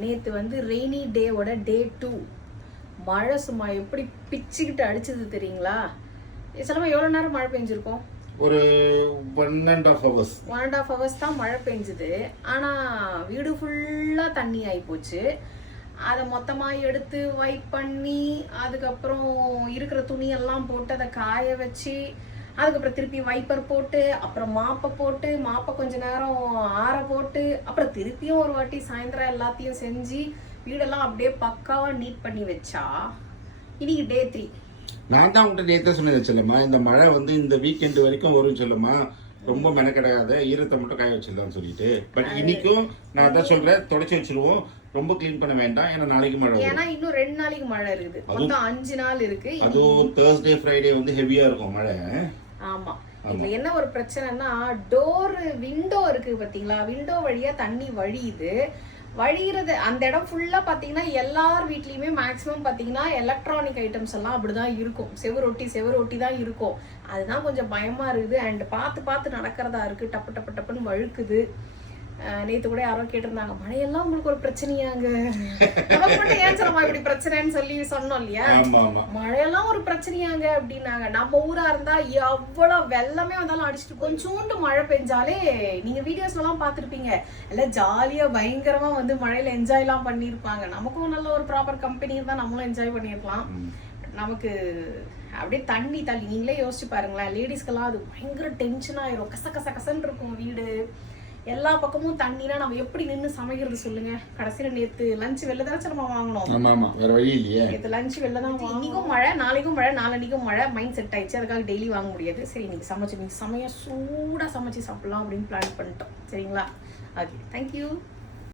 நேற்று வந்து ரெய்னி டேவோட டே 2. மழை சும்மா எப்படி பிச்சுக்கிட்டு அடிச்சது தெரியுங்களா? சிலமா எவ்வளோ நேரம் மழை பெஞ்சிருக்கும்? ஒரு 1.5 hours. 1.5 hours தான் மழை பெஞ்சுது. ஆனால் வீடு ஃபுல்லாக தண்ணி ஆகி போச்சு. அதை மொத்தமாக எடுத்து வைப் பண்ணி அதுக்கப்புறம் இருக்கிற துணியெல்லாம் போட்டு அதை காய வச்சு அதுக்கப்புறம் திருப்பி வைப்பர் போட்டு அப்புறம் மாப்பை கொஞ்ச நேரம் ஆற போட்டு அப்புறம் திருப்பியும் ஒரு வாட்டி சாயந்தரம் எல்லாத்தையும் செஞ்சு வீடெல்லாம் அப்படியே பக்காவாக நீட் பண்ணி வச்சா இன்னைக்கு டே 3. நான் தான் உங்கள்கிட்ட நேற்று சொன்னது சொல்லுமா, இந்த மழை வந்து இந்த வீக்கெண்டு வரைக்கும் வரும் சொல்லுமா, ரொம்ப மெனக்கெடாத ஈரத்தை மட்டும் காய வச்சிடலாம்னு சொல்லிட்டு. பட் இன்னைக்கும் நான் அதான் சொல்றேன், தொடச்சி வச்சிருவோம், ரொம்ப கிளீன் பண்ண வேண்டாம். ஏன்னா நாளைக்கு மழை, ஏன்னா இன்னும் 2 நாளைக்கு மழை இருக்குது, மொத்தம் 5 நாள் இருக்கு. அதுவும் Thursday Friday வந்து ஹெவியா இருக்கும் மழை. ஆமா, இதுல என்ன ஒரு பிரச்சனைனா டோர் விண்டோ இருக்கு பாத்தீங்களா, விண்டோ வழியா தண்ணி வழிகிறது அந்த இடம் ஃபுல்லா பாத்தீங்கன்னா எல்லார் வீட்லயுமே மேக்ஸிமம் பாத்தீங்கன்னா எலக்ட்ரானிக் ஐட்டம்ஸ் எல்லாம் அப்படிதான் இருக்கும், செவரொட்டி தான் இருக்கும். அதுதான் கொஞ்சம் பயமா இருக்குது. அண்ட் பார்த்து நடக்கிறதா இருக்கு, டப்புன்னு வழுக்குது. நேத்து கூட யாரோ கேட்டிருந்தாங்க, மழையெல்லாம் உங்களுக்கு ஒரு பிரச்சனையாங்க, நமக்கு மட்டும் ஏன் சொல்லமா இப்படி பிரச்சனைன்னு சொல்லி சொன்னோம் இல்லையா, மழையெல்லாம் ஒரு பிரச்சனையாங்க அப்படின்னாங்க. நம்ம ஊரா இருந்தா எவ்வளவு வெள்ளமே வந்தாலும் அடிச்சுட்டு கொஞ்சோண்டு மழை பெஞ்சாலே நீங்க வீடியோஸ்ல எல்லாம் பாத்துருப்பீங்க, எல்லாம் ஜாலியா பயங்கரமா வந்து மழையில என்ஜாய் எல்லாம் பண்ணிருப்பாங்க. நமக்கும் நல்ல ஒரு ப்ராப்பர் கம்பெனி தான், நம்மளும் என்ஜாய் பண்ணிருக்கலாம். நமக்கு அப்படியே தண்ணி நீங்களே யோசிச்சு பாருங்களேன், லேடிஸ்க்கெல்லாம் அது பயங்கர டென்ஷன் ஆயிரும், கசன்னு இருக்கும் வீடு, எல்லா பக்கமும் தண்ணினா நம்ம எப்படி நின்று சமைக்கிறது சொல்லுங்க. கடைசியில நேத்து லஞ்ச் வெளில தானே நம்ம வாங்கணும், வேற வழி இல்லையே. நேத்து லஞ்ச் வெளில தான். இன்னைக்கும் மழை, நாளைக்கும் மழை, நாளன்னைக்கும் மழை, மைண்ட் செட் ஆயிடுச்சு. அதுக்காக டெய்லி வாங்க முடியாது. சரி இன்னைக்கு சமைச்சு சூடா சமைச்சு சாப்பிடலாம் அப்படின்னு பிளான் பண்ணிட்டோம். சரிங்களா? Okay, thank you.